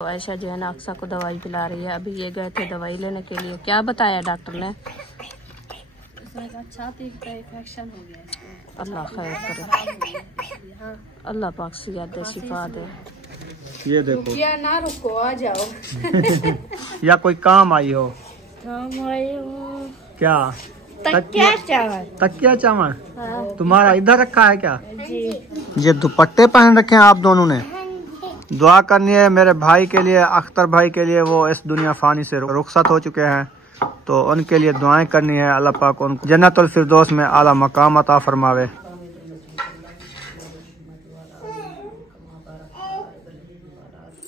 तो ऐशा जो है ना अक्सा को दवाई पिला रही है। अभी ये गए थे दवाई लेने के लिए। क्या बताया डॉक्टर ने? छाती का इन्फेक्शन हो गया इसको। अल्लाह खैर करे, अल्लाह पाक सियाद शिफा दे। ये देखो क्या ना रुको, आ जाओ। या कोई काम आई हो? काम आई हो क्या? तकिया चावल। तकिया चावल हाँ। तुम्हारा इधर रखा है क्या? जी। ये दुपट्टे पहन रखे हैं आप दोनों ने। दुआ करनी है मेरे भाई के लिए, अख्तर भाई के लिए। वो इस दुनिया फानी से रुखसत हो चुके हैं, तो उनके लिए दुआएं करनी है। अल्लाह पाक उनको जन्नतुल फिरदौस में आला मकाम अता फरमावे।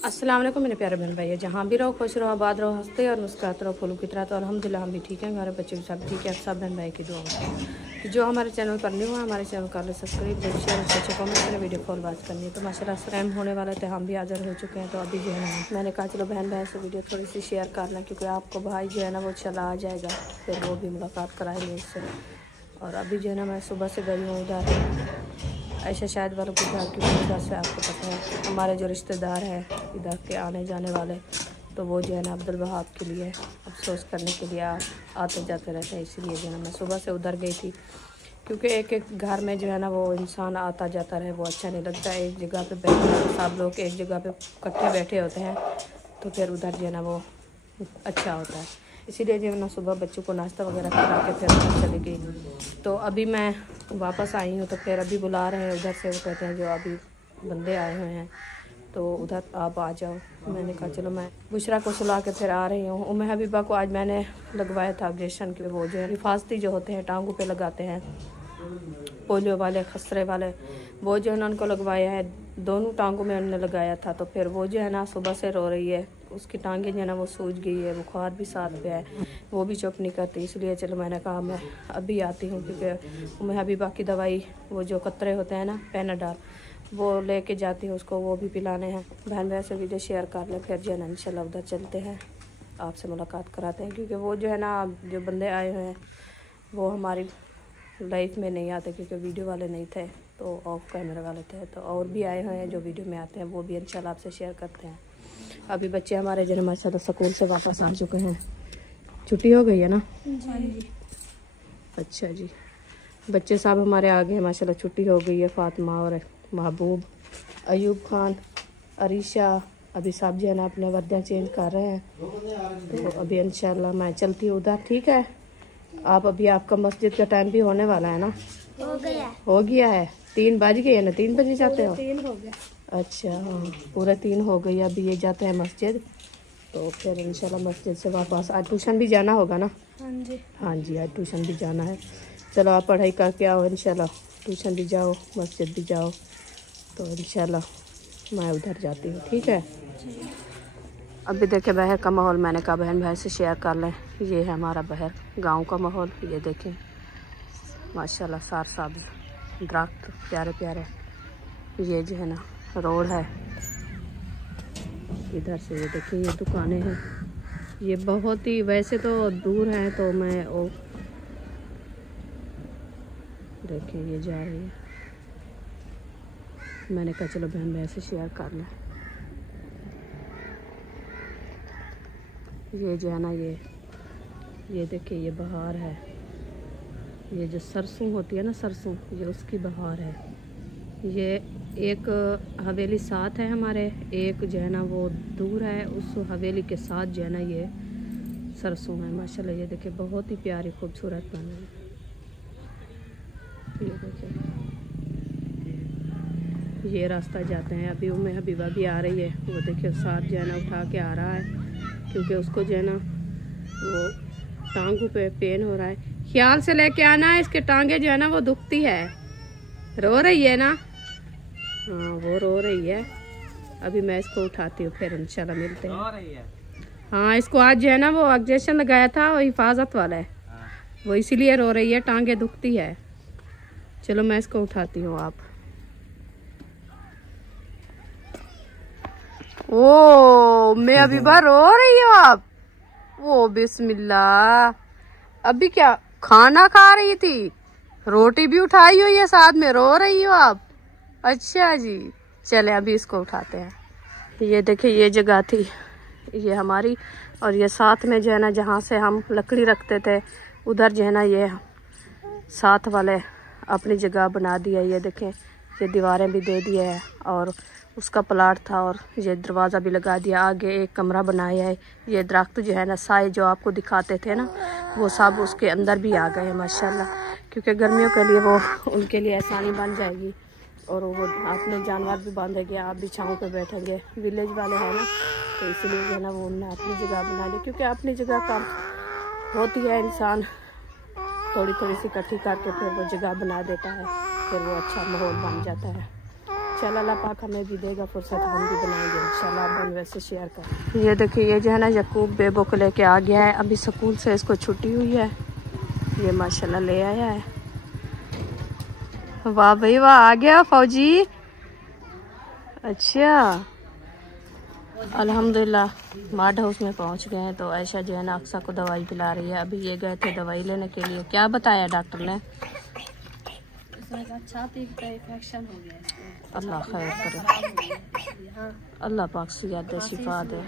अस्सलाम वालेकुम मेरे प्यारे बहन भाई, जहाँ भी रहो खुश रहो, आबाद रहो, हंसते और मुस्कुराते रहो, फूलों की तरह। तो अल्हम्दुलिल्लाह हम भी ठीक है, हमारे बच्चे भी सब ठीक है। सब बहन भाई की दुआ है। जो हमारे चैनल पर नहीं हुआ, हमारे चैनल कर लो सब्सक्राइब, लाइक शेयर, अच्छे कमेंट करें, वीडियो कॉल बात करनी है। तो माशाल्लाह टाइम होने वाला थे, हम भी हाजिर हो चुके हैं। तो अभी जो है ना मैंने कहा चलो बहन भाई से वीडियो थोड़ी सी शेयर कर लें, क्योंकि आपको भाई जो है ना वो चला आ जाएगा, फिर वो भी मुलाकात कराएंगे उससे। और अभी जो है ना मैं सुबह से गई हूँ उधर ऐशा शायद वालों के घर की वजह से। आपको पता है हमारे जो रिश्तेदार हैं इधर के आने जाने वाले, तो वो जो है ना अब्दुल वहाब के लिए अफसोस करने के लिए आते जाते रहते हैं। इसीलिए जो है ना मैं सुबह से उधर गई थी, क्योंकि एक एक घर में जो है ना वो इंसान आता जाता रहे वो अच्छा नहीं लगता। एक जगह पे बैठे सब लोग एक जगह पे इकट्ठे बैठे होते हैं, तो फिर उधर जो है ना वो अच्छा होता है। इसीलिए जो है ना सुबह बच्चों को नाश्ता वगैरह करा के फिर उधर चली गई। तो अभी मैं वापस आई हूँ, तो फिर अभी बुला रहे हैं उधर से। वो कहते हैं जो अभी बंदे आए हुए हैं तो उधर आप आ जाओ। मैंने कहा चलो मैं बुशरा को सुला के फिर आ रही हूँ। उम्मे हबीबा को आज मैंने लगवाया था ऑपरेशन के। वो जो है हिफाजती जो होते हैं टांगों पे लगाते हैं, पोलियो वाले खसरे वाले, वो जो है ना उनको लगवाया है। दोनों टांगों में उन्होंने लगाया था। तो फिर वो जो है ना सुबह से रो रही है, उसकी टांगें जो है ना वो सूज गई है, बुखार भी साथ पे है, वो भी चुप नहीं करती। इसलिए चलो मैंने कहा मैं अभी आती हूँ, क्योंकि उम्मे हबीबा की दवाई वो जो कतरे होते हैं ना पैनाडॉल, वो लेके जाती हूँ उसको, वो भी पिलाने हैं। बहन भाई से वीडियो शेयर कर लें, फिर जो है ना इंशाल्लाह उधर चलते हैं, आपसे मुलाकात कराते हैं। क्योंकि वो जो है ना जो बंदे आए हुए हैं वो हमारी लाइफ में नहीं आते, क्योंकि वीडियो वाले नहीं थे, तो ऑफ कैमरे वाले थे। तो और भी आए हुए हैं जो वीडियो में आते हैं, वो भी इंशाल्लाह आपसे शेयर करते हैं। अभी बच्चे हमारे जो है माशाल्लाह स्कूल से वापस आ चुके हैं। छुट्टी हो गई है ना? जी। अच्छा जी, बच्चे साहब हमारे आ गए हैं माशाल्लाह, छुट्टी हो गई है। फातिमा और महबूब, अयूब खान, अरीशा, अभी साहब जो है ना अपने वर्दियाँ चेंज कर रहे हैं। तो अभी इंशाल्लाह मैं चलती हूँ उधर, ठीक है? आप अभी आपका मस्जिद का टाइम भी होने वाला है ना? हो गया है 3 बज गए है ना? 3 बजे जाते हो? 3 हो गया। अच्छा हाँ, पूरा 3 हो गई। अभी ये जाते हैं मस्जिद, तो फिर इंशाल्लाह मस्जिद से वापस। आज ट्यूशन भी जाना होगा ना? हाँ जी। हाँ जी, आज ट्यूशन भी जाना है। चलो आप पढ़ाई करके आओ, इंशाल्लाह ट्यूशन भी जाओ, मस्जिद भी जाओ। तो इंशाल्लाह मैं उधर जाती हूँ, ठीक है? अभी देखें बाहर का माहौल, मैंने कहा बहन भाई से शेयर कर लें। ये है हमारा बाहर गांव का माहौल। ये देखें माशाल्लाह सार सब्ज़ दरख्त प्यारे प्यारे। ये जो है ना रोड है इधर से। ये देखिए ये दुकानें हैं, ये बहुत ही वैसे तो दूर हैं, तो मैं ओ देखिए ये जा रही है। मैंने कहा चलो बहन भाई से शेयर कर लें। ये जो है ना ये देखिए ये बहार है। ये जो सरसों होती है ना, सरसों, ये उसकी बहार है। ये एक हवेली साथ है हमारे, एक जो है ना वो दूर है। उस हवेली के साथ जो है ना ये सरसों है। माशाल्लाह ये देखिए बहुत ही प्यारी खूबसूरत बन रही है। ये देखिए ये रास्ता जाते हैं। अभी उम्मे हबीबा भी आ रही है, वो देखिए साथ जो है ना उठा के आ रहा है, क्योंकि उसको जो है ना वो टांगों पे पेन हो रहा है। ख्याल से लेके आना, इसके टांगे जो है ना वो दुखती है। रो रही है ना? हाँ वो रो रही है। अभी मैं इसको उठाती हूँ, फिर इंशाल्लाह मिलते हैं। हाँ इसको आज जो है ना वो इंजेक्शन लगाया था, वो हिफाजत वाला है, वो इसीलिए रो रही है, टांगे दुखती है। चलो मैं इसको उठाती हूँ। आप ओ मैं अभी बार रो रही हूँ आप? वो बिस्मिल्लाह, अभी क्या खाना खा रही थी, रोटी भी उठाई हुई है साथ में, रो रही हो आप? अच्छा जी, चले अभी इसको उठाते हैं। ये देखिए ये जगह थी ये हमारी, और ये साथ में जो है ना जहाँ से हम लकड़ी रखते थे उधर जो है ना ये साथ वाले अपनी जगह बना दिया। ये देखें ये दीवारें भी दे दिए है और उसका प्लाट था और ये दरवाज़ा भी लगा दिया। आगे एक कमरा बनाया है। ये दरख्त जो है ना साए जो आपको दिखाते थे ना वो सब उसके अंदर भी आ गए हैं माशाल्लाह, क्योंकि गर्मियों के लिए वो उनके लिए आसानी बन जाएगी। और वो आपने जानवर भी बांधेंगे, आप भी छाँव पे बैठेंगे। विलेज वाले हैं ना तो इसलिए जो है ना वो उन्होंने अपनी जगह बना ली, क्योंकि अपनी जगह काम होती है इंसान थोड़ी थोड़ी सी इकट्ठी करके फिर वो जगह बना देता है, फिर वो अच्छा माहौल बन जाता है। चल अल्लाह पाक हमें भी देगा फुर्सत, हम भी बनाएंगे इंशाल्लाह। आप वैसे शेयर करें। ये देखिए ये जो है ना यकूब बेबो को लेके आ गया है, अभी स्कूल से इसको छुट्टी हुई है। ये माशाल्लाह ले आया है। वाह भाई वाह, आ गया फौजी। अच्छा अल्हम्दुलिल्लाह मार्ट हाउस में पहुंच गए हैं। तो आयशा जो है ना अक्सा को दवाई पिला रही है। अभी ये गए थे दवाई लेने के लिए। क्या बताया डॉक्टर ने? छाती का इन्फेक्शन हो गया इसको। अल्लाह खैर करे, अल्लाह पाक सिया दे, शिफा दे।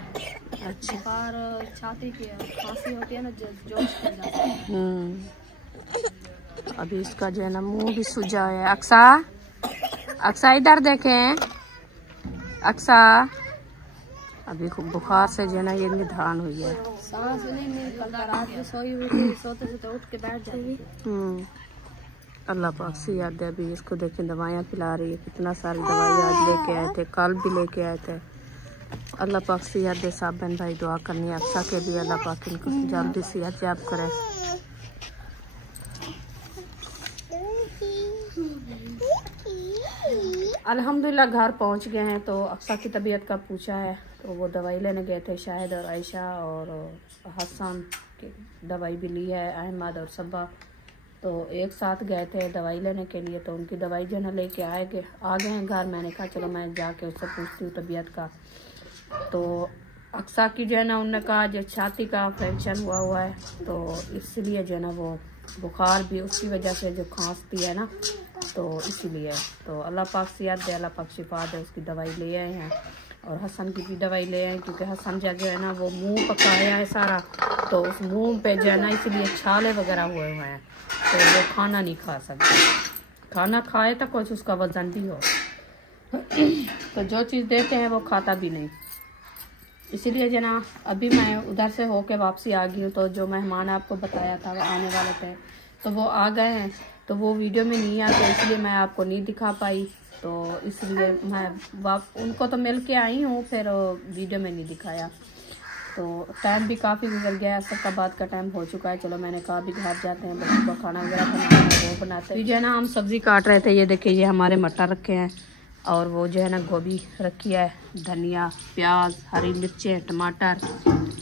अच्छा छाती की खांसी होती है ना जोश कर जाता है। अभी इसका जो है ना मुंह भी सूजा है। अक्सा अक्सा इधर देखें, अक्सा अभी खूब बुखार से जो है ना ये निधान हुई है। सांस नहीं निकलता, रात में सोई हुई थी, सोते से तो उठ के बैठ जाती। अल्लाह पाक से याद है। अभी इसको देखें दवाइयाँ पिला रही है, कितना सारी दवाई आज लेके आए थे, कल भी लेके आए थे। अल्लाह पाक से याद दे। साहब बहन भाई दुआ करनी है अक्सा के भी, अल्लाह पाक इनको जल्दी सेहत याब करे। अल्हम्दुलिल्लाह घर पहुंच गए हैं। तो अक्सा की तबीयत का पूछा है तो वो दवाई लेने गए थे शाहिद और आयशा और हसन की दवाई भी ली है, अहमद और सब्बा। तो एक साथ गए थे दवाई लेने के लिए। तो उनकी दवाई जो है ना लेके आ गए हैं घर। मैंने कहा चलो मैं जाके उससे पूछती हूँ तबीयत का। तो अक्सा की जो है ना उन्होंने कहा जो छाती का इन्फेक्शन हुआ है तो इसलिए जो है ना वो बुखार भी उसकी वजह से जो खांसती है ना तो इसीलिए। तो अल्लाह पाक से याद दे, अल्लाह पाक शिफा दे। उसकी दवाई ले आए हैं और हसन की भी दवाई ले आए क्योंकि हसन जो है ना वो मुंह पकाया है सारा, तो उस मुंह पे जो है ना इसलिए छाले वगैरह हुए हैं तो वो खाना नहीं खा सकते। खाना खाए तो कुछ उसका वजन भी हो तो जो चीज़ देते हैं वो खाता भी नहीं। इसीलिए जो ना अभी मैं उधर से होके वापसी आ गई हूँ। तो जो मेहमान आपको बताया था वो आने वाले थे तो वो आ गए हैं। तो वो वीडियो में नहीं आते इसलिए मैं आपको नहीं दिखा पाई। तो इसलिए मैं उनको तो मिल के आई हूँ, फिर वीडियो में नहीं दिखाया। तो टाइम भी काफ़ी गुजर गया, असर का बाद का टाइम हो चुका है। चलो मैंने कहा भी घर जाते हैं, बच्चों को खाना वगैरह बनाना है वो बनाते हैं। जो है ना हम सब्ज़ी काट रहे थे, ये देखिए ये हमारे मटर रखे हैं और वो जो है ना गोभी रखी है, धनिया, प्याज, हरी मिर्चें, टमाटर,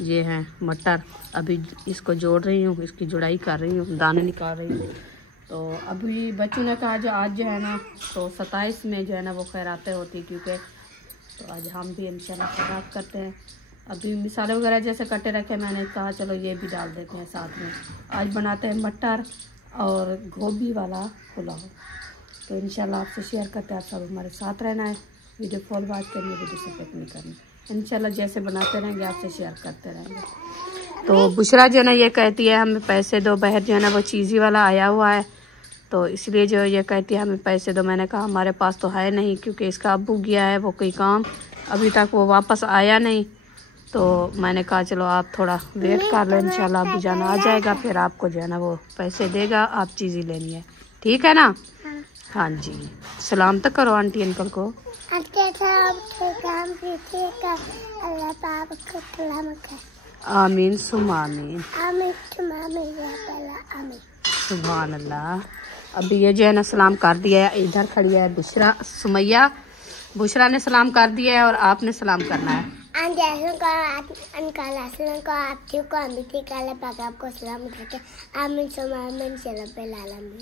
ये हैं मटर। अभी इसको जोड़ रही हूँ, इसकी जुड़ाई कर रही हूँ, दाने निकाल रही हूँ। तो अभी बच्चों ने कहा जो आज जो है ना तो 27 में जो है ना वो खैरातें होती क्योंकि, तो आज हम भी इंशाल्लाह खैरात करते हैं। अभी मिसाले वगैरह जैसे कटे रखे, मैंने कहा चलो ये भी डाल देते हैं साथ में। आज बनाते हैं मटर और गोभी वाला पुलाव। तो इंशाल्लाह आपसे शेयर करते हैं, आप सब हमारे साथ रहना है, वीडियो फॉल वॉच करनी है, वीडियो सपोर्ट नहीं करनी। इंशाल्लाह जैसे बनाते रहेंगे आपसे शेयर करते रहेंगे। तो बुशरा जो है ना ये कहती है हमें पैसे दो, बाहर जो है ना वो चीज़ी वाला आया हुआ है तो इसलिए जो ये कहती है हमें पैसे दो। मैंने कहा हमारे पास तो है नहीं क्योंकि इसका अब्बू गया है वो कोई काम, अभी तक वो वापस आया नहीं। तो मैंने कहा चलो आप थोड़ा वेट कर लो, इंशाल्लाह अब्बू जाना आ जाएगा फिर आपको जो है ना वो पैसे देगा, आप चीज़ें लेनी है, ठीक है ना? हाँ जी, सलाम तक करो आंटी अंकल को। आमीन सुमा आमीन, सुभान अल्लाह। अभी ये जो है ना सलाम कर दिया है, इधर खड़ी है बुशरा सुमैया, बुशरा ने सलाम कर दिया है और आपने सलाम करना है।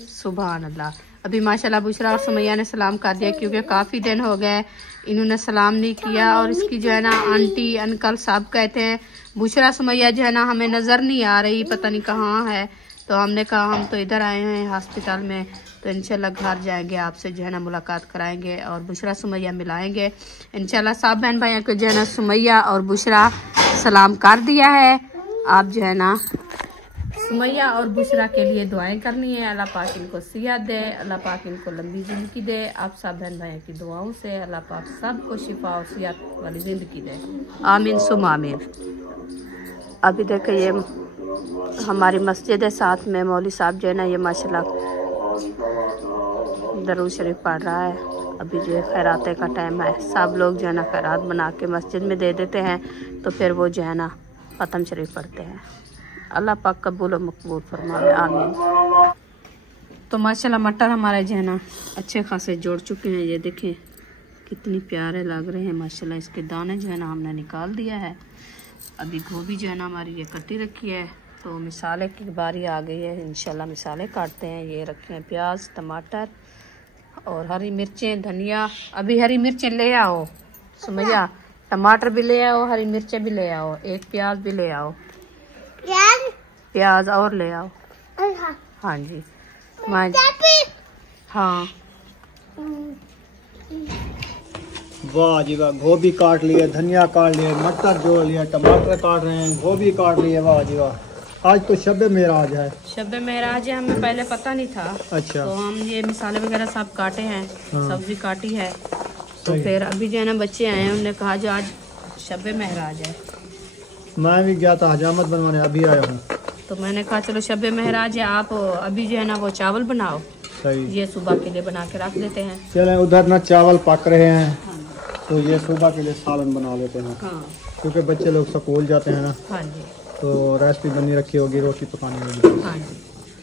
सुभान अल्लाह। अभी माशाल्लाह बुशरा और सुमैया ने सलाम कर दिया क्योंकि काफ़ी दिन हो गए इन्होंने सलाम नहीं किया और इसकी जो है ना आंटी अंकल सब कहते हैं बुशरा सुमैया जो है ना हमें नज़र नहीं आ रही, पता नहीं कहाँ है। तो हमने कहा हम तो इधर आए हैं हॉस्पिटल में, तो इंशाल्लाह घर जाएंगे, आपसे जो है ना मुलाकात कराएंगे और बुशरा सुमैया मिलाएंगे इंशाल्लाह। सब बहन भाइयों को जो है ना सुमैया और बुशरा सलाम कर दिया है। आप जो है ना सुमैया और बुशरा के लिए दुआएं करनी है। अल्लाह पाक इनको सेहत दे, अल्लाह पाक इनको लंबी ज़िंदगी दे। आप सब बहन भाइयों की दुआओं से अल्लाह पाक सबको शिफा और सेहत वाली ज़िंदगी दे, आमीन सुम आमीन। अभी देखो ये हमारी मस्जिद है, साथ में मौलवी साहब जो है ना ये माशाल्लाह दरूद शरीफ पढ़ रहा है। अभी जो है खैराते का टाइम है, सब लोग जो है ना खैरात बना के मस्जिद में दे देते हैं, तो फिर वो जो है ना ख़त्म शरीफ पढ़ते हैं। अल्लाह पाक कबूल और मकबूल फरमाए, आमीन। तो माशाल्लाह मटर हमारे जो है ना अच्छे खासे जुड़ चुके हैं। ये देखें कितनी प्यारे लग रहे हैं माशाल्लाह। इसके दाने जो है ना हमने निकाल दिया है। अभी गोभी जो है ना हमारी ये कटी रखी है, तो मिसाले की बारी आ गई है। इंशाल्लाह मिसाले काटते हैं। ये रखे हैं प्याज, टमाटर और हरी मिर्चें, धनिया। अभी हरी मिर्चें ले आओ सुमैया, टमाटर भी ले आओ, हरी मिर्चें भी ले आओ, एक प्याज भी ले आओ, प्याज और ले आओ। हाँ जी हाँ। वाह जी वाह, गोभी काट लिए, धनिया काट लिए, मटर जोड़ लिया, टमाटर काट रहे हैं, गोभी काट लिए। वाह जी वाह, आज तो शब मेराज है। शब मेराज है, हमें पहले पता नहीं था। अच्छा, तो हम ये मिसाले वगैरह सब काटे हैं। हाँ। सब्जी काटी है, तो फिर अभी जो है ना बच्चे आए हैं, उन्होंने कहा जो आज शब मेराज है। मैं भी गया था हजामत बनवाने, अभी आया हूँ। तो मैंने कहा चलो शब मेराज है, आप अभी जो है ना वो चावल बनाओ। सही, ये सुबह के लिए बना के रख देते हैं। चले, उधर ना चावल पक रहे हैं। हाँ। तो ये सुबह के लिए सालन बना लेते हैं। हाँ। क्योंकि बच्चे लोग स्कूल जाते हैं ना। हाँ जी। तो रेसिपी बनी रखी होगी रोटी पकाने वाली। हाँ जी,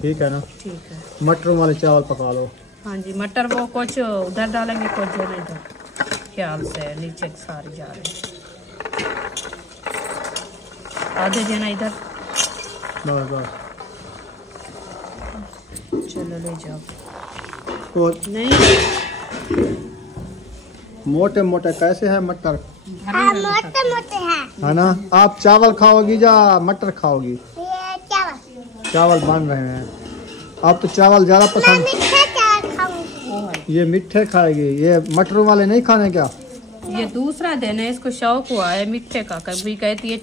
ठीक है ना। ठीक है, मटरों वाले चावल पका लो। हाँ जी, मटर वो कुछ उधर डालेंगे, कुछ जो है इधर ख्याल से नीचे सारी जा रही है, आधे जो है ना इधर। बस बस, चलो ले जाओ। तो नहीं मोटे मोटे कैसे है मटर? मोटे मोटे है ना। आप चावल खाओगी या मटर खाओगी? चावल। चावल बन रहे हैं। आप तो चावल ज्यादा पसंद। ये मीठे खाएगी, ये मटरों वाले नहीं खाने क्या? ये दूसरा दिन है, इसको शौक हुआ है मीठे का। कभी कहती है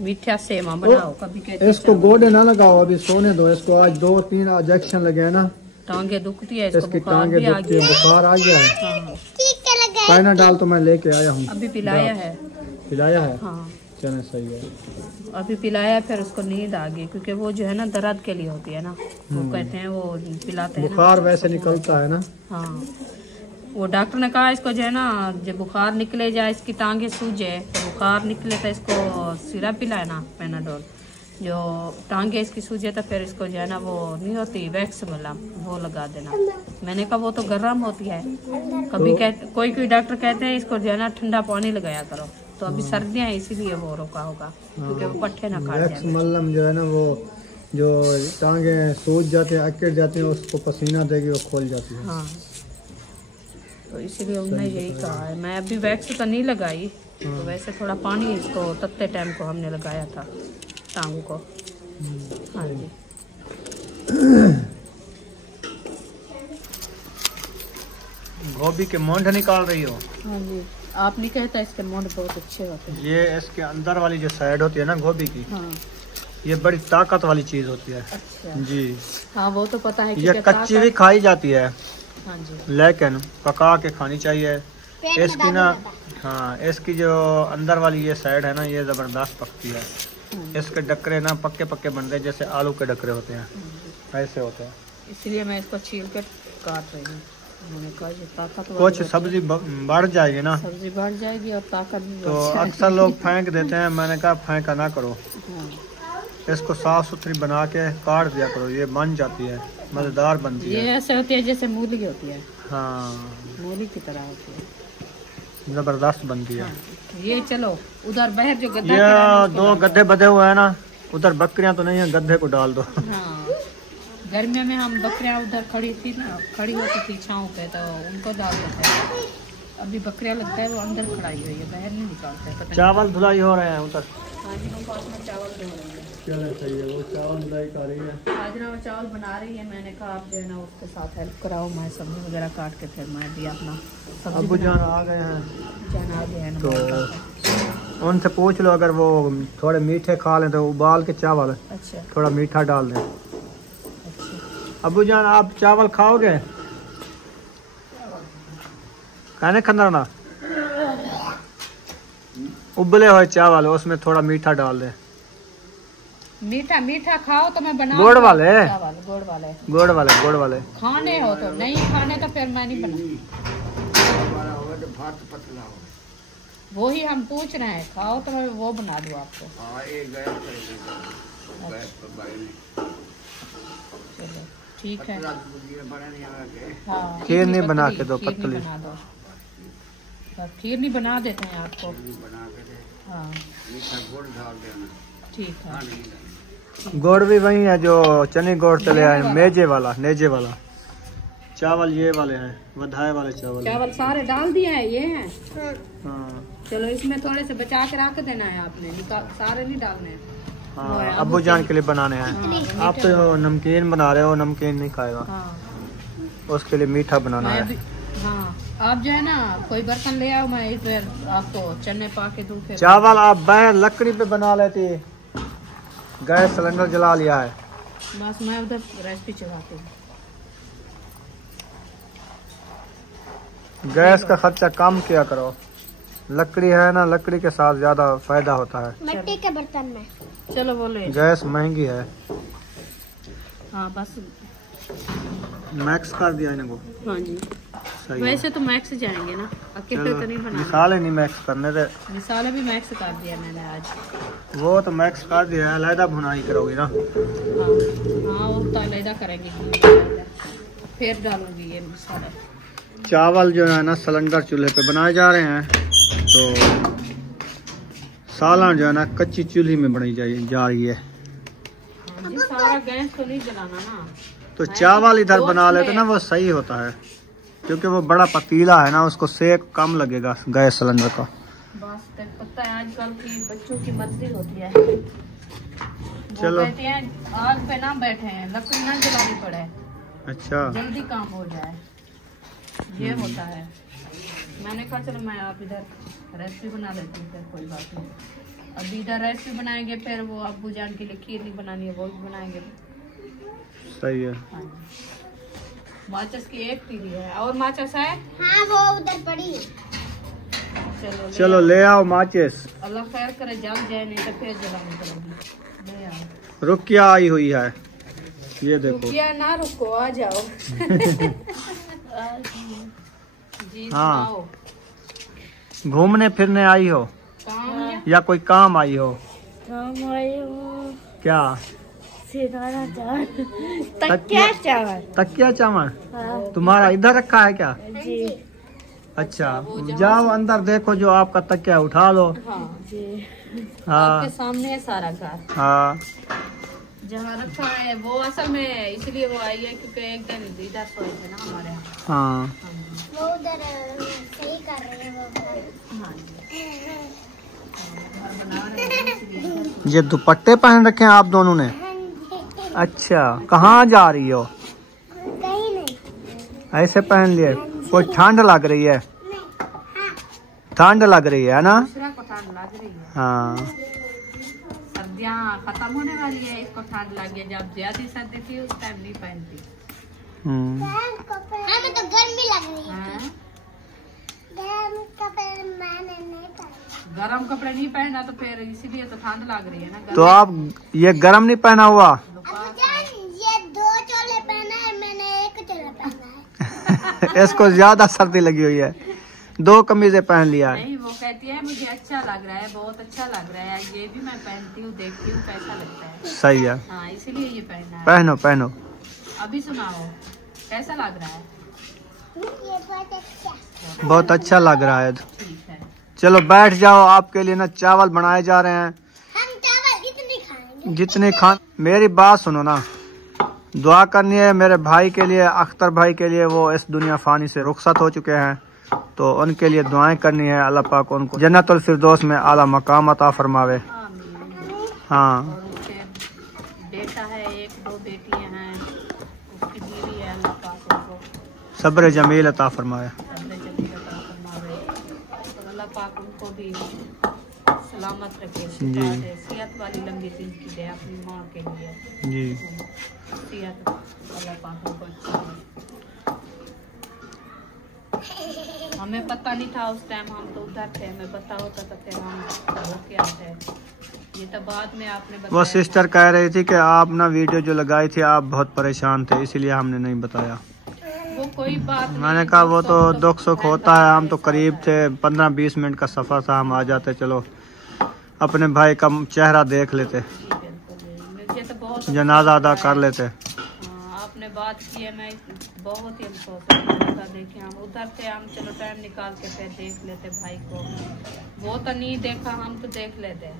मीठा सेवा बनाओ, कभी कहती है इसको गोडे ना लगाओ, अभी सोने दो इसको। आज 2-3 इंजेक्शन लगे है ना, टांगे दुखती है इसकी, टांगे दुखती है, बुखार आ गया है। पैना डाल तो मैं लेके आया हूँ, अभी पिलाया है। पिलाया है? हाँ। चलो सही है, अभी पिलाया, फिर उसको नींद आ गई, क्योंकि वो जो है ना दर्द के लिए होती है ना, वो कहते हैं वो पिलाते हैं। बुखार वैसे निकलता है ना। हाँ, वो डॉक्टर ने कहा इसको जो है ना जब बुखार निकले जाए, इसकी टांगे सूजे, तो बुखार निकले तो इसको सिरप पिलाए ना, पेनाडोल। जो टांगे इसकी सूजे तो फिर इसको जो है ना वो नहीं होती वैक्स मलहम, वो लगा देना। मैंने कहा वो तो गर्म होती है। कभी कोई डॉक्टर कहते हैं इसको जो है ना ठंडा पानी लगाया करो, तो अभी सर्दियाँ हैं इसीलिए वो रोका होगा, क्योंकि वो पट्टे ना काट जाए। मलहम जो है ना वो जो टांगे सूज जाते हैं, अकड़ जाते हैं, उसको पसीना देगी, वो खोल जाती है। हाँ, तो इसीलिए उन्होंने यही कहा है। मैं अभी वैक्स तो नहीं लगाई, तो वैसे थोड़ा पानी इसको तत्ते टाइम को हमने लगाया था टांग को। हाँ जी। गोभी के मोंड निकाल रही हो? हाँ जी, आप नहीं कहता इसके मोंड बहुत अच्छे होते हैं। ये इसके अंदर वाली जो साइड होती है ना गोभी की, हाँ, ये बड़ी ताकत वाली चीज होती है। अच्छा जी। हाँ, वो तो पता है कि ये कच्ची भी खाई जाती है। हाँ जी, लेकिन पका के खानी चाहिए इसकी ना। हाँ, इसकी जो अंदर वाली ये साइड है ना, ये जबरदस्त पकती है। इसके डकरे ना पक्के पक्के बनते हैं, जैसे आलू के डकरे होते हैं, ऐसे होते हैं। इसलिए मैं इसको छील कर काट रही हूँ। मैंने कहा ये ताकत कुछ सब्जी बढ़ जाएगी ना, सब्जी बढ़ जाएगी और ताकत भी। तो अक्सर लोग फेंक देते हैं, मैंने कहा फेंका ना करो। इसको साफ सुथरी बना के काट दिया करो, ये बन जाती है, मजेदार बनती है। ये ऐसे होती है जैसे मूली होती है। हाँ, मूली की तरह होती है, जबरदस्त बनती है। हाँ, ये चलो उधर बाहर जो गद्दा, ये 2 गड्ढे बधे हुए हैं ना, उधर बकरियां तो नहीं है, गड्ढे को डाल दो। हाँ, गर्मियों में हम बकरियां उधर खड़ी थी ना, खड़ी होती थी छाँव पे, तो उनको डाल देते हैं। अभी बकरियां लगता है वो अंदर खड़ाई हुई है, बाहर नहीं निकालते। चावल धुलाई हो रहे हैं उधर। हाँ जी, हम पास में चावल धो रहे हैं। चलो सही है। वो चावल कर रही है, आज ना वो चावल बना रही है। मैंने कहा आप जो है ना उसके साथ हेल्प कराओ, मैं सब्जी वगैरह काट के फिर मैं भी अपना सब्जी अब्बू जान आ गए हैं जान आ गए हैं ना। तो उनसे पूछ लो, अगर वो थोड़े मीठे खा लें तो उबाल के चावल अच्छा थोड़ा मीठा डाल दें। अच्छा अब्बू जान आप चावल खाओगे? खाने खंदा ना उबले हुए चावल उसमें थोड़ा मीठा डाल दें। मीठा मीठा खाओ तो मैं बना गुड़ वाले चावल गुड़ वाले गुड़ वाले खाने हो तो नहीं खाने तो फिर मैं नहीं बना। वो ही हम पूछ रहे हैं, खाओ तो मैं वो बना दूँ आपको। चलो ठीक है। हाँ खीर नहीं बना के दो, खीर नहीं पतली बना दो। खीर नहीं बना देते हैं आपको। हाँ ठीक है। गुड़ भी वही है जो चने गुड़ तले आए, नेजे वाला चावल ये वाले हैं, वधाए वाले चावल सारे डाल दिए हैं ये हैं। हाँ चलो इसमें थोड़े से बचा के रख देना है आपने, सारे नहीं डालने हैं। हाँ अब्बू जान के लिए बनाने हैं। आप तो नमकीन बना रहे हो, नमकीन नहीं खाएगा, हाँ उसके लिए मीठा बनाना है। हाँ आप जो है ना कोई बर्तन ले आओ, मैं फिर आपको चने पा के दूँ। चावल आप बाहर लकड़ी पे बना लेती, गैस सिलेंडर जला लिया है। बस मैं उधर रेसिपी चलाती हूँ। गैस का खर्चा कम किया करो, लकड़ी है ना, लकड़ी के साथ ज्यादा फायदा होता है। मिट्टी के बर्तन में चलो बोले। गैस महंगी है। हाँ बस मैक्स कर दिया इनको। हाँ जी सही है। वैसे तो मैक्स जाएंगे ना, अकेले तो नहीं बनाना। मिसाले नहीं मैक्स करने थे, मिसाले भी मैक्स कर दिया मैंने आज। वो तो मैक्स कर दिया है, अलहदा भुनाई करोगी ना। हाँ वो तो अलहदा करेंगे, फिर डालूंगी ये मसाला। चावल जो है ना सिलेंडर चूल्हे पे बनाए जा रहे हैं, तो सालन जो है ना कच्ची चूल्ही में बनाई जा रही है। हाँ जी, सारा गैस तो नहीं जलाना ना, तो चावल इधर बना लेते ना वो सही होता है, क्योंकि वो बड़ा पतीला है ना, उसको सेक कम लगेगा गैस सिलेंडर का। बस पता है आजकल की बच्चों की मर्जी होती है। चलो कहते हैं आग पे ना बैठे हैं, लकड़ी ना जलानी पड़े, अच्छा जल्दी काम हो जाए, ये होता है। मैंने कहा चलो मैं आप इधर रेसिपी बना लेती हूँ, फिर कोई बात नहीं। अभी इधर रेसिपी बनाएंगे, फिर वो अब्बू जान के लिए खीर नहीं बनानी है, वो भी बनाएंगे। सही है। हाँ माचिस की एक तीली है, और माचिस है? हाँ वो उधर पड़ी है। चलो ले आओ माचिस। अल्लाह खैर करे जल जाए, नहीं तो फिर जलानी पड़ेगी। ले आओ। रुकिया आई हुई है, ये देखो। रुकिया ना रुको, आ जाओ। जी हाँ सुनाओ। घूमने फिरने आई हो काम या कोई काम आई हो? क्या? तकिया चावल तुम्हारा इधर रखा है क्या? जी अच्छा जाओ अंदर देखो, जो आपका तकिया उठा लो। हाँ जी हाँ आपके सामने है सारा घर। हाँ जहाँ रखा है वो असल में इसलिए वो आई है क्योंकि एक दिन इधर सोए थे ना हमारे यहाँ। हाँ वो उधर सही कर रहे हैं वो घर। हाँ जी घर बना रहे हैं इसलिए। ये दुपट्टे पहन रखे हैं आप दोनों ने? अच्छा कहाँ जा रही हो? कहीं नहीं। ऐसे पहन लिए? कोई ठंड लग रही है? ठंड लग रही है ना? दूसरा को ठंड लग रही है। हाँ सर्दियाँ खत्म होने वाली है, इसको ठंड लगे। जब ज्यादा सर्दी थी उस टाइम नहीं पहनती। हमें तो गर्मी लग रही है। हाँ? गर्म कपड़े मैंने नहीं पहने। गरम कपड़े नहीं पहना तो फिर इसीलिए तो ठंड लग रही है ना। तो आप ये गरम नहीं पहना हुआ? ये 2 चोले पहना है, मैंने 1 चोला पहना है। इसको ज्यादा सर्दी लगी हुई है, 2 कमीजें पहन लिया है। नहीं वो कहती है मुझे अच्छा लग रहा है, बहुत अच्छा लग रहा है, ये भी मैं पहनती हूँ, देखती हूँ कैसा लगता है। सही है, हाँ इसीलिए ये पहनना है। पहनो पहनो। अभी सुनाओ कैसा लग रहा है? ये बहुत अच्छा लग रहा है। ठीक है चलो बैठ जाओ, आपके लिए ना चावल बनाए जा रहे हैं। हम चावल इतने खाएंगे जितने खा, मेरी बात सुनो ना, दुआ करनी है मेरे भाई के लिए, अख्तर भाई के लिए, वो इस दुनिया फानी से रुखसत हो चुके हैं, तो उनके लिए दुआएं करनी है। अल्लाह पाक उनको जन्नतुल फिरदौस में आला मकाम अता फरमावे। आमीन। हाँ और उनके सब्र जमील अता फरमाए। अल्लाह पाक उनको भी सलामत रखे, जी। सेहत वाली लंबी जिंदगी दे अपनी माँ के लिए जी। सेहत अल्लाह पाक उनको अच्छी दे। हमें पता नहीं था उस टाइम, हम तो उधर थे, हमें पता होता तो फिर हम होके आते। ये तो बाद में आपने बताया। वो सिस्टर कह रही थी कि आप ना वीडियो जो लगाई थी आप बहुत परेशान थे, इसीलिए हमने नहीं बताया। वो कोई बात नहीं, मैंने कहा वो तो दुख सुख होता है, हम तो करीब थे, 15-20 मिनट का सफ़र था, हम आ जाते, चलो अपने भाई का चेहरा देख लेते, मुझे तो बहुत जनाजा अदा कर लेते। आपने बात की है, मैं बहुत ही अफसोस है। देखे हम उधर थे, हम चलो टाइम निकाल के फिर देख लेते भाई को। वो तो नहीं देखा, हम तो देख लेते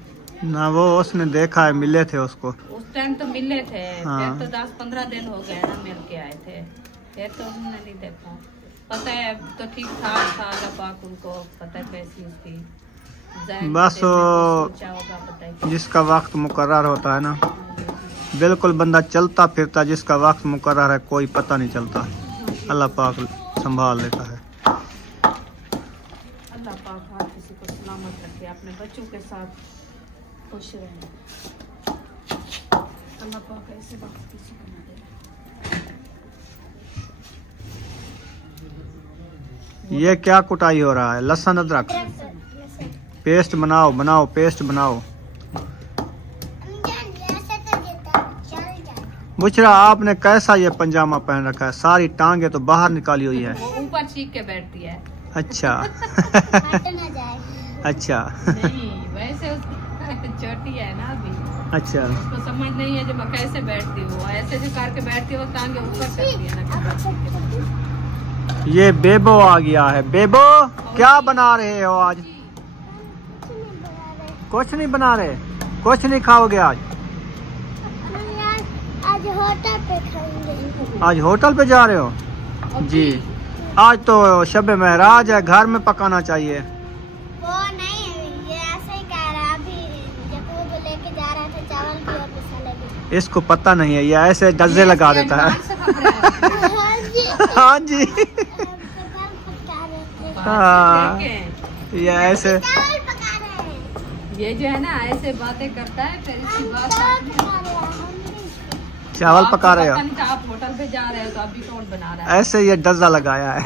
ना, वो उसने देखा है, मिले थे उसको उस टाइम तो मिले थे। हाँ। फिर तो 10-15 दिन हो गए ना मिल के आए थे, फिर तो उन्होंने नहीं देखा। पता है तो ठीक ठाक था, अल्लाह पाक उनको पता है कैसी उसकी बस सोचा होगा, पता है जिसका वक्त मुकर्रर होता है ना, बिल्कुल बंदा चलता फिरता, जिसका वक्त मुकर्रर है कोई पता नहीं चलता, अल्लाह पाक संभाल लेता है। अल्लाह पाक हर किसी को सलामत रखे, अपने बच्चों के साथ खुश रहे। अल्लाह पाक ऐसे वक्त किसी को ना दे। ये क्या कुटाई हो रहा है? लहसुन अदरक पेस्ट बनाओ, बनाओ पेस्ट बनाओ। बुशरा आपने कैसा ये पंजामा पहन रखा है? सारी टांगे तो बाहर निकाली हुई है। वो ऊपर चीख के बैठती है। अच्छा अच्छा नहीं वैसे छोटी है ना अभी, अच्छा उसको समझ नहीं है जब कैसे बैठती हो, ऐसे जो करके बैठती है वो टांगे ऊपर करती है ना। ये बेबो आ गया है। बेबो क्या बना रहे हो आज? कुछ नहीं बना रहे, कुछ नहीं खाओगे आज? आज होटल पे खाएंगे। आज होटल पे जा रहे हो जी? आज तो शब महराज है, घर में पकाना चाहिए। वो नहीं, ये ऐसे ही कह रहा है। अभी जब वो लेके जा रहा था चावल की और मसाले की। इसको पता नहीं है, ये ऐसे डजे लगा देता है। हाँ जी हाँ, ये ऐसे चावल पका रहे हैं। ये जो है ना ऐसे बातें करता है, फिर इसकी बात चावल पका रहे हो? पता नहीं था आप होटल पे जा रहे हो, तो अभी कौन बना रहा है? ऐसे ये डजा लगाया है।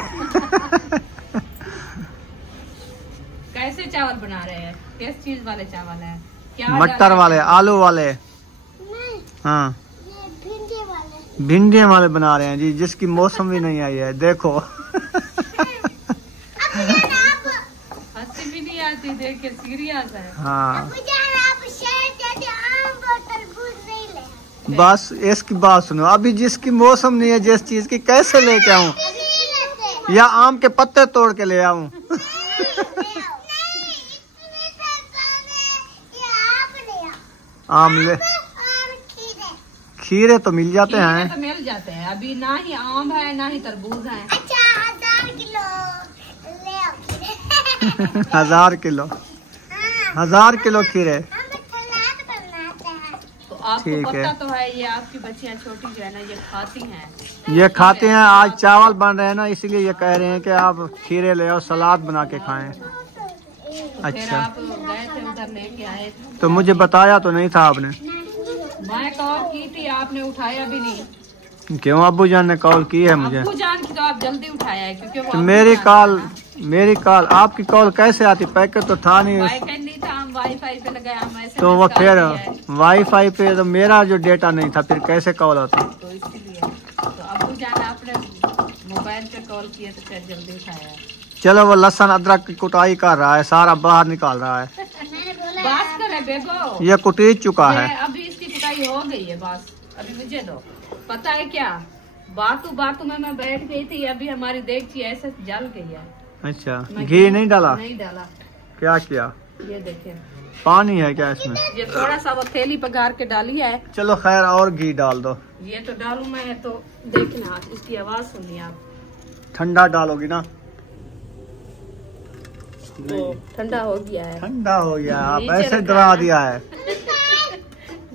कैसे चावल बना रहे हैं? किस चीज वाले चावल है? क्या मटर वाले, आलू वाले? नहीं, हाँ, ये भिंडी वाले। भिंडी वाले बना रहे हैं जी, जिसकी मौसम भी नहीं आई है। देखो हंसी भी नहीं आती देख के, सीरियस है। हाँ, आप शहर जाते आम बोतल भूल नहीं ले। बस इसकी बात सुनो, अभी जिसकी मौसम नहीं है जिस चीज की, कैसे लेके आऊं? नहीं लेते। या आम के पत्ते तोड़ के ले आऊं? नहीं, इसमें ये आप ले आओ। आम ले, और खीरे। खीरे तो मिल जाते खीरे हैं। तो मिल जाते हैं, अभी ना ही आम है ना ही तरबूज है। अच्छा 1000 किलो ले आओ खीरे। 1000 किलो? हाँ, 1000 किलो खीरे? हम सलाद बनाते हैं। तो आपको ठीक पता है। तो है, ये आपकी बच्चियां छोटी जो है ना ये खाती हैं। ये खाते हैं। आज चावल बन रहे हैं ना, इसीलिए ये कह रहे हैं कि आप खीरे ले आओ, सलाद बना के खाएं। तो फिर अच्छा, आप गए थे उधर लेके आए थे। तो मुझे बताया तो नहीं था आपने? मैं कॉल की थी, आपने उठाया भी नहीं। क्यों? अब्बू जान ने कॉल की है मुझे। अब्बू जान की तो आप जल्दी उठाया है, क्योंकि वो तो अब्बू मेरी जान कॉल आपकी कॉल कैसे आती? पैकेट तो था नहीं। वाईफाई नहीं था, हम वाईफाई पे लगाए, हम ऐसे तो वो फिर वाईफाई पे तो मेरा जो डेटा नहीं था, फिर कैसे कॉल आता? तो इसलिए तो अब्बू जान आपने मोबाइल पे कॉल किया तो फिर जल्दी उठाया। चलो, वो लहसुन अदरक की कुटाई कर रहा है, सारा बाहर निकाल रहा है। मैंने बोला बात करे बेबो, ये कुटीच चुका है। अभी इसकी कुटाई हो गई है, बस अभी मुझे दो। पता है क्या, बातू में मैं बैठ गई थी, अभी हमारी देगची ऐसे जल गई है। अच्छा, मैं घी नहीं डाला? नहीं डाला। क्या किया? ये देखिए, पानी है क्या इसमें? ये थोड़ा सा वो थैली पे गार के डाली है। चलो खैर, और घी डाल दो। ये तो डालू मैं, तो देखना इसकी आवाज सुनिए आप। ठंडा डालोगी ना? तो ठंडा हो गया है। ठंडा हो गया, आप नीचे ऐसे रखा डरा है ना? दिया है।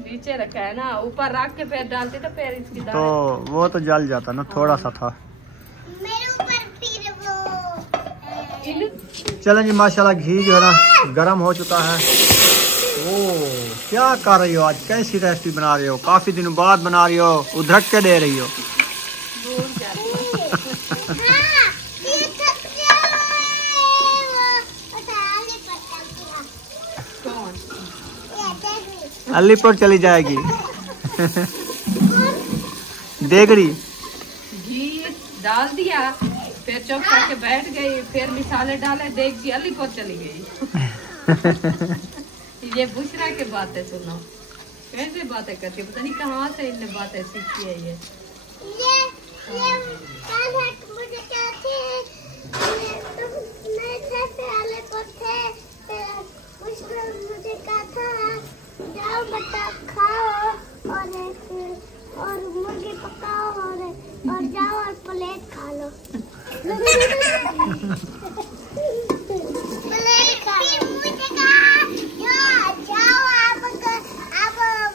नीचे रखा है ना, ऊपर रख के पैर डालते तो पैर इसकी तो वो तो जल जाता ना, थोड़ा सा था। मेरे चलें जी, माशाल्लाह घी जो है ना गर्म हो चुका है। ओ क्या कर रही हो आज, कैसी रेसिपी बना रही हो? काफी दिनों बाद बना रही हो, उधड़क के दे रही हो। अलीपुर चली जाएगी। देगड़ी घी डाल दिया, फिर चुप करके बैठ गई, फिर मसाले डाले, देख दी अलीपुर चली गई। ये बुशरा के बातें सुनो, कैसे बातें करती, पता नहीं कहाँ से इनने बातें सीखी है ये मुझे कहते हैं तुम अलीपुर थे, मुझे कहा था जाओ मटर खाओ और मुर्गी पकाओ और जाओ और प्लेट खा लो। प्लेट खा लो। मुझे कहा जाओ आप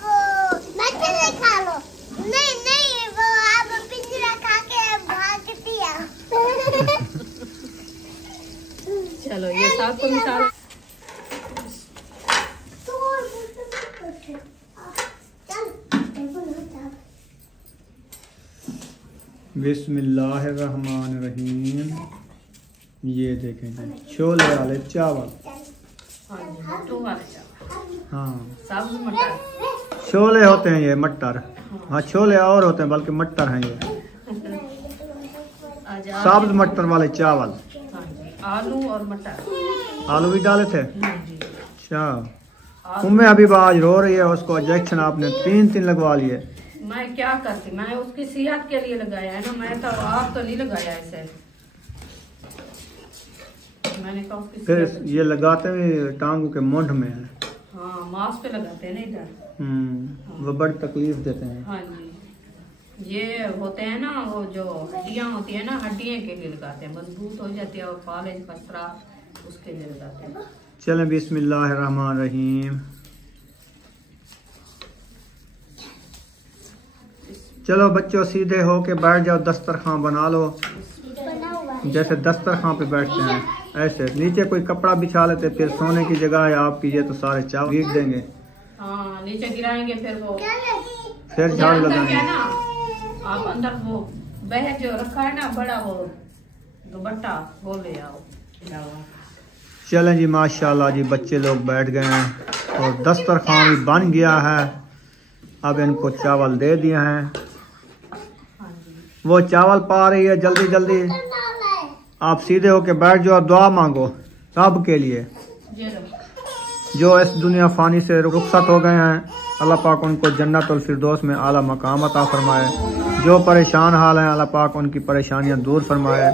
वो मछली खा लो। नहीं वो आप पिंजरा खा के भागती है। चलो ये सबको मिसाल बिस्मिल्लाहिर्रहमानिर्रहीम। ये देखें छोले वाले चावल। हाँ सब्ज मटर, छोले होते हैं ये, मटर। हाँ छोले और होते हैं, बल्कि मटर हैं ये। सब्ज मटर वाले चावल। आलू और मटर। आलू भी डाले थे? अच्छा। उम्मे अभी आज रो रही है, उसको इंजेक्शन आपने 3 लगवा लिए। मैं क्या करती, मैं उसकी सेहत के लिए लगाया है ना, मैं तो आप तो नहीं लगाया ऐसे। मैंने कहा उसकी फिर ये लगाते हैं टांगों के मुंड में है। हाँ मांस पे लगाते हैं ना इधर। वो बड़ी तकलीफ देते हैं। हाँ जी, ये होते हैं ना वो जो हड्डियाँ होती है ना, हड्डियों के लिए लगाते हैं, मजबूत हो जाती है और फालिज खसरा, उसके लिए लगाते हैं। चलें बिस्मिल्लाहिर्रहमानिर्रहीम। चलो बच्चों सीधे हो के बैठ जाओ, दस्तरखान बना लो जैसे दस्तरखान पे बैठते हैं ऐसे। नीचे कोई कपड़ा बिछा लेते, फिर सोने की जगह है आपकी, ये तो सारे चावल गिर देंगे। हाँ नीचे गिराएंगे, फिर वो फिर झाड़ू लगाएंगे ना। आप अंदर वो बह जो रखा है ना बड़ा वो दुपट्टा, वो ले आओ। चलें जी माशाल्लाह जी, बच्चे लोग बैठ गए हैं और दस्तरखान भी बन गया है। अब इनको चावल दे दिए हैं, वो चावल पा रही है जल्दी जल्दी। आप सीधे होके बैठ जाओ, दुआ मांगो सब के लिए जो इस दुनिया फानी से रुखसत हो गए हैं। अल्लाह पाक उनको जन्नतुल फिरदौस में आला मकाम अता फरमाए। जो परेशान हाल हैं अल्लाह पाक उनकी परेशानियां दूर फरमाए,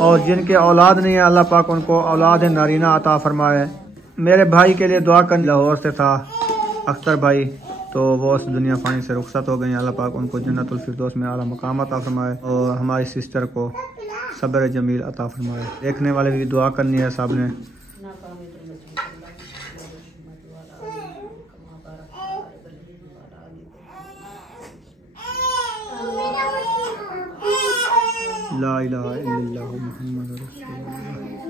और जिनके औलाद नहीं है अल्लाह पाक उनको औलाद नारीना अता फरमाए। मेरे भाई के लिए दुआ कर, लाहौर से था अख्तर भाई, तो वो उस दुनिया फानी से रुखसत हो गई। अल्लाह पाक उनको जन्नतुल फिरदौस में आला मकाम अता फरमाए, और हमारी सिस्टर को सब्र जमील अता फरमाए। देखने वाले भी दुआ करनी है सब ने। ला इलाहा इल्लल्लाह मुहम्मद रसूलुल्लाह।